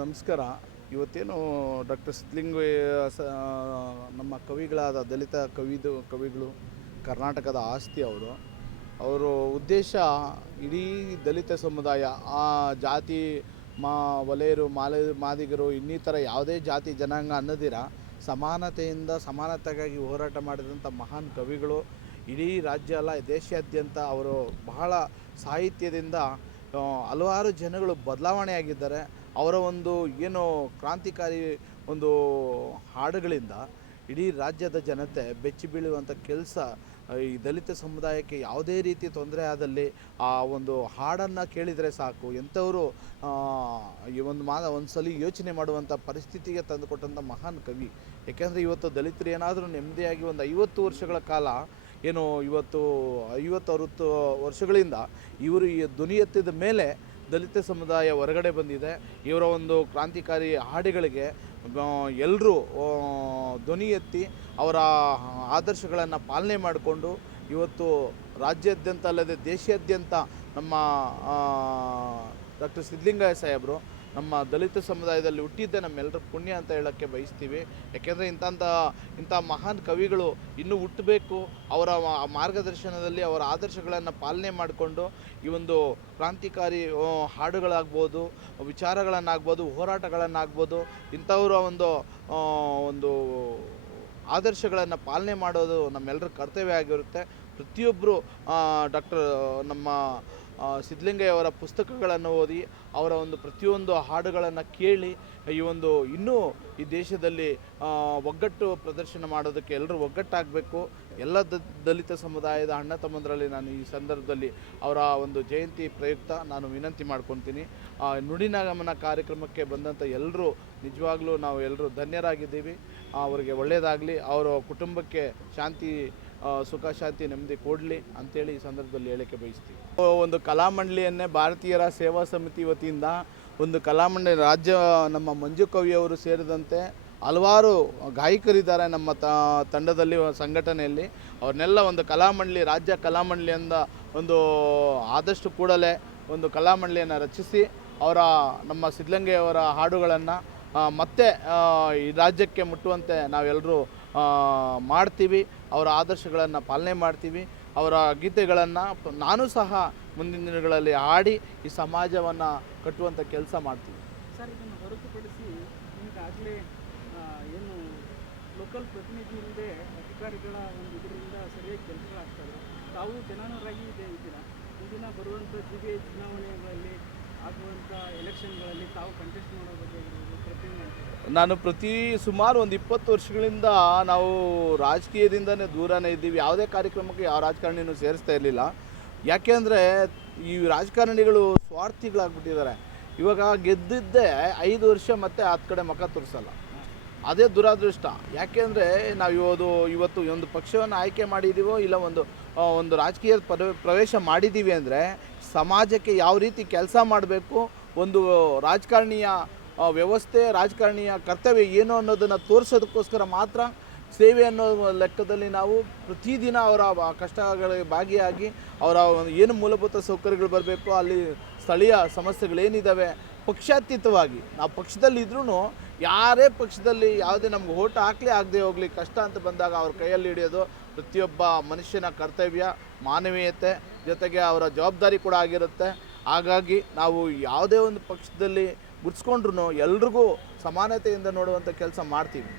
ನಮಸ್ಕಾರ. ಇವತ್ತೇನು ಡಾಕ್ಟರ್ ಸಿದ್ಲಿಂಗ ಸ ನಮ್ಮ ಕವಿಗಳಾದ ದಲಿತ ಕವಿದು, ಕವಿಗಳು, ಕರ್ನಾಟಕದ ಆಸ್ತಿ ಅವರು ಅವರು ಉದ್ದೇಶ ಇಡೀ ದಲಿತ ಸಮುದಾಯ, ಆ ಜಾತಿ ಮಾ, ವಲಯರು, ಮಾಲೆ, ಮಾದಿಗರು, ಇನ್ನಿತರ ಯಾವುದೇ ಜಾತಿ ಜನಾಂಗ ಅನ್ನದಿರ, ಸಮಾನತೆಯಿಂದ ಸಮಾನತೆಗಾಗಿ ಹೋರಾಟ ಮಾಡಿದಂಥ ಮಹಾನ್ ಕವಿಗಳು, ಇಡೀ ರಾಜ್ಯ ಅಲ್ಲ, ದೇಶಾದ್ಯಂತ ಅವರು ಬಹಳ ಸಾಹಿತ್ಯದಿಂದ ಹಲವಾರು ಜನಗಳು ಬದಲಾವಣೆಯಾಗಿದ್ದಾರೆ. ಅವರ ಒಂದು ಏನು ಕ್ರಾಂತಿಕಾರಿ ಒಂದು ಹಾಡುಗಳಿಂದ ಇಡೀ ರಾಜ್ಯದ ಜನತೆ ಬೆಚ್ಚಿ ಬೀಳುವಂಥ ಕೆಲಸ ಈ ದಲಿತ ಸಮುದಾಯಕ್ಕೆ ಯಾವುದೇ ರೀತಿ ತೊಂದರೆ ಆದಲ್ಲಿ ಆ ಒಂದು ಹಾಡನ್ನು ಕೇಳಿದರೆ ಸಾಕು. ಎಂಥವರು ಈ ಒಂದು ಮಾದ ಒಂದು ಸಲ ಯೋಚನೆ ಮಾಡುವಂಥ ಪರಿಸ್ಥಿತಿಗೆ ತಂದುಕೊಟ್ಟಂಥ ಮಹಾನ್ ಕವಿ. ಏಕೆಂದರೆ ಇವತ್ತು ದಲಿತರು ಏನಾದರೂ ನೆಮ್ಮದಿಯಾಗಿ ಒಂದು ಐವತ್ತು ವರ್ಷಗಳ ಕಾಲ, ಏನು ಇವತ್ತು ಐವತ್ತು ಅರುವತ್ತು ವರ್ಷಗಳಿಂದ ಇವರು ಈ ದುನಿಯತ್ತಿದ ಮೇಲೆ ದಲಿತ ಸಮುದಾಯ ಹೊರಗಡೆ ಬಂದಿದೆ. ಇವರ ಒಂದು ಕ್ರಾಂತಿಕಾರಿ ಹಾಡಿಗಳಿಗೆ ಎಲ್ಲರೂ ಧ್ವನಿ ಎತ್ತಿ ಅವರ ಆದರ್ಶಗಳನ್ನು ಪಾಲನೆ ಮಾಡಿಕೊಂಡು ಇವತ್ತು ರಾಜ್ಯಾದ್ಯಂತ ಅಲ್ಲದೆ ದೇಶಾದ್ಯಂತ ನಮ್ಮ ಡಾಕ್ಟರ್ ಸಿದ್ಧಲಿಂಗಯ್ಯ ಸಾಹೇಬರು ನಮ್ಮ ದಲಿತ ಸಮುದಾಯದಲ್ಲಿ ಹುಟ್ಟಿದ್ದೆ ನಮ್ಮೆಲ್ಲರ ಪುಣ್ಯ ಅಂತ ಹೇಳೋಕ್ಕೆ ಬಯಸ್ತೀವಿ. ಯಾಕೆಂದರೆ ಇಂಥ ಇಂಥ ಮಹಾನ್ ಕವಿಗಳು ಇನ್ನೂ ಹುಟ್ಟಬೇಕು. ಅವರ ಮಾರ್ಗದರ್ಶನದಲ್ಲಿ ಅವರ ಆದರ್ಶಗಳನ್ನು ಪಾಲನೆ ಮಾಡಿಕೊಂಡು ಈ ಒಂದು ಕ್ರಾಂತಿಕಾರಿ ಹಾಡುಗಳಾಗ್ಬೋದು, ವಿಚಾರಗಳನ್ನಾಗ್ಬೋದು, ಹೋರಾಟಗಳನ್ನಾಗ್ಬೋದು, ಇಂಥವರ ಒಂದು ಒಂದು ಆದರ್ಶಗಳನ್ನು ಪಾಲನೆ ಮಾಡೋದು ನಮ್ಮೆಲ್ಲರ ಕರ್ತವ್ಯ ಆಗಿರುತ್ತೆ. ಪ್ರತಿಯೊಬ್ಬರು ಡಾಕ್ಟರ್, ನಮ್ಮ ಆ, ಸಿದ್ಧಲಿಂಗಯ್ಯ ಅವರ ಪುಸ್ತಕಗಳನ್ನು ಓದಿ ಅವರ ಒಂದು ಪ್ರತಿಯೊಂದು ಹಾಡುಗಳನ್ನು ಕೇಳಿ ಈ ಒಂದು ಇನ್ನೂ ಈ ದೇಶದಲ್ಲಿ ಒಗ್ಗಟ್ಟು ಪ್ರದರ್ಶನ ಮಾಡೋದಕ್ಕೆ ಎಲ್ಲರೂ ಒಗ್ಗಟ್ಟಾಗಬೇಕು. ಎಲ್ಲ ದಲಿತ ಸಮುದಾಯದ ಅಣ್ಣ ತಮ್ಮಂದರಲ್ಲಿ ನಾನು ಈ ಸಂದರ್ಭದಲ್ಲಿ ಅವರ ಒಂದು ಜಯಂತಿ ಪ್ರಯುಕ್ತ ನಾನು ವಿನಂತಿ ಮಾಡ್ಕೊತೀನಿ. ನುಡಿನಾಗಮನ ಕಾರ್ಯಕ್ರಮಕ್ಕೆ ಬಂದಂಥ ಎಲ್ಲರೂ ನಿಜವಾಗ್ಲೂ ನಾವು ಎಲ್ಲರೂ ಧನ್ಯರಾಗಿದ್ದೀವಿ. ಅವರಿಗೆ ಒಳ್ಳೆಯದಾಗಲಿ ಅವರ ಕುಟುಂಬಕ್ಕೆ ಶಾಂತಿ ಸುಖ, ಶಾಂತಿ, ನೆಮ್ಮದಿ ಕೊಡಲಿ ಅಂತೇಳಿ ಈ ಸಂದರ್ಭದಲ್ಲಿ ಹೇಳಕ್ಕೆ ಬಯಸ್ತೀವಿ. ಒಂದು ಕಲಾಮಂಡಳಿಯನ್ನೇ ಭಾರತೀಯರ ಸೇವಾ ಸಮಿತಿ ವತಿಯಿಂದ ಒಂದು ಕಲಾಮಂಡಳಿ ರಾಜ್ಯ, ನಮ್ಮ ಮಂಜು ಕವಿಯವರು ಸೇರಿದಂತೆ ಹಲವಾರು ಗಾಯಕರಿದ್ದಾರೆ ನಮ್ಮ ತಂಡದಲ್ಲಿ, ಸಂಘಟನೆಯಲ್ಲಿ. ಅವ್ರನ್ನೆಲ್ಲ ಒಂದು ಕಲಾಮಂಡಳಿ, ರಾಜ್ಯ ಕಲಾಮಂಡಳಿಯಿಂದ ಒಂದು ಆದಷ್ಟು ಕೂಡಲೇ ಒಂದು ಕಲಾಮಂಡಳಿಯನ್ನು ರಚಿಸಿ ಅವರ ನಮ್ಮ ಸಿದ್ಧಲಿಂಗಯ್ಯವರ ಹಾಡುಗಳನ್ನು ಮತ್ತೆ ಈ ರಾಜ್ಯಕ್ಕೆ ಮುಟ್ಟುವಂತೆ ನಾವೆಲ್ಲರೂ ಮಾಡ್ತೀವಿ. ಅವರ ಆದರ್ಶಗಳನ್ನು ಪಾಲನೆ ಮಾಡ್ತೀವಿ. ಅವರ ಗೀತೆಗಳನ್ನು ನಾನು ಸಹ ಮುಂದಿನ ದಿನಗಳಲ್ಲಿ ಹಾಡಿ ಈ ಸಮಾಜವನ್ನು ಕಟ್ಟುವಂಥ ಕೆಲಸ ಮಾಡ್ತೀವಿ. ಸರ್, ಇದನ್ನು ಹೊರತುಪಡಿಸಿ ಈಗಾಗಲೇ ಏನು ಲೋಕಲ್ ಪ್ರತಿನಿಧಿ ಇಲ್ಲದೆ ಅಧಿಕಾರಿಗಳ ಒಂದು ಇದರಿಂದ ಸರಿಯಾಗಿ ಕೆಲಸಗಳಾಗ್ತದೆ ತಾವು ಜನಾನುರಾಗಿ ಇದೆ ಇದ್ದೀರಾ ಇಂದಿನ ಬರುವಂಥ ಜಿಗೆ ಚುನಾವಣೆಗಳಲ್ಲಿ ನಾನು ಪ್ರತಿ ಸುಮಾರು ಒಂದು ಇಪ್ಪತ್ತು ವರ್ಷಗಳಿಂದ ನಾವು ರಾಜಕೀಯದಿಂದನೇ ದೂರನೇ ಇದ್ದೀವಿ. ಯಾವುದೇ ಕಾರ್ಯಕ್ರಮಕ್ಕೆ ಯಾವ ರಾಜಕಾರಣಿನೂ ಸೇರಿಸ್ತಾ ಇರಲಿಲ್ಲ. ಯಾಕೆಂದರೆ ಈ ರಾಜಕಾರಣಿಗಳು ಸ್ವಾರ್ಥಿಗಳಾಗ್ಬಿಟ್ಟಿದ್ದಾರೆ. ಇವಾಗ ಗೆದ್ದಿದ್ದೇ ಐದು ವರ್ಷ ಮತ್ತೆ ಹತ್ತು ಕಡೆ ಮಖ ತೋರಿಸಲ್ಲ. ಅದೇ ದುರಾದೃಷ್ಟ. ಯಾಕೆಂದರೆ ನಾವು ಇವತ್ತು ಇವತ್ತು ಒಂದು ಪಕ್ಷವನ್ನು ಆಯ್ಕೆ ಮಾಡಿದ್ದೀವೋ ಇಲ್ಲ ಒಂದು ಒಂದು ರಾಜಕೀಯ ಪ್ರವೇಶ ಮಾಡಿದ್ದೀವಿ ಅಂದರೆ ಸಮಾಜಕ್ಕೆ ಯಾವ ರೀತಿ ಕೆಲಸ ಮಾಡಬೇಕು, ಒಂದು ರಾಜಕಾರಣಿಯ ವ್ಯವಸ್ಥೆ, ರಾಜಕಾರಣಿಯ ಕರ್ತವ್ಯ ಏನು ಅನ್ನೋದನ್ನು ತೋರಿಸೋದಕ್ಕೋಸ್ಕರ ಮಾತ್ರ ಸೇವೆ ಅನ್ನೋ ಲೆಕ್ಕದಲ್ಲಿ ನಾವು ಪ್ರತಿದಿನ ಅವರ ಕಷ್ಟಗಳಿಗೆ ಭಾಗಿಯಾಗಿ ಅವರ ಏನು ಮೂಲಭೂತ ಸೌಕರ್ಯಗಳು ಬರಬೇಕು, ಅಲ್ಲಿ ಸ್ಥಳೀಯ ಸಮಸ್ಯೆಗಳೇನಿದ್ದಾವೆ ಪಕ್ಷಾತೀತವಾಗಿ, ನಾವು ಪಕ್ಷದಲ್ಲಿ ಇದ್ರೂ ಯಾರೇ ಪಕ್ಷದಲ್ಲಿ ಯಾವುದೇ ನಮ್ಗೆ ಓಟ್ ಹಾಕ್ಲಿ ಆಗದೆ ಹೋಗಲಿ, ಕಷ್ಟ ಅಂತ ಬಂದಾಗ ಅವ್ರ ಕೈಯಲ್ಲಿ ಹಿಡಿಯೋದು ಪ್ರತಿಯೊಬ್ಬ ಮನುಷ್ಯನ ಕರ್ತವ್ಯ, ಮಾನವೀಯತೆ, ಜೊತೆಗೆ ಅವರ ಜವಾಬ್ದಾರಿ ಕೂಡ ಆಗಿರುತ್ತೆ. ಹಾಗಾಗಿ ನಾವು ಯಾವುದೇ ಒಂದು ಪಕ್ಷದಲ್ಲಿ ಗುರ್ಸ್ಕೊಂಡ್ರು ಎಲ್ರಿಗೂ ಸಮಾನತೆಯಿಂದ ನೋಡುವಂಥ ಕೆಲಸ ಮಾಡ್ತೀವಿ.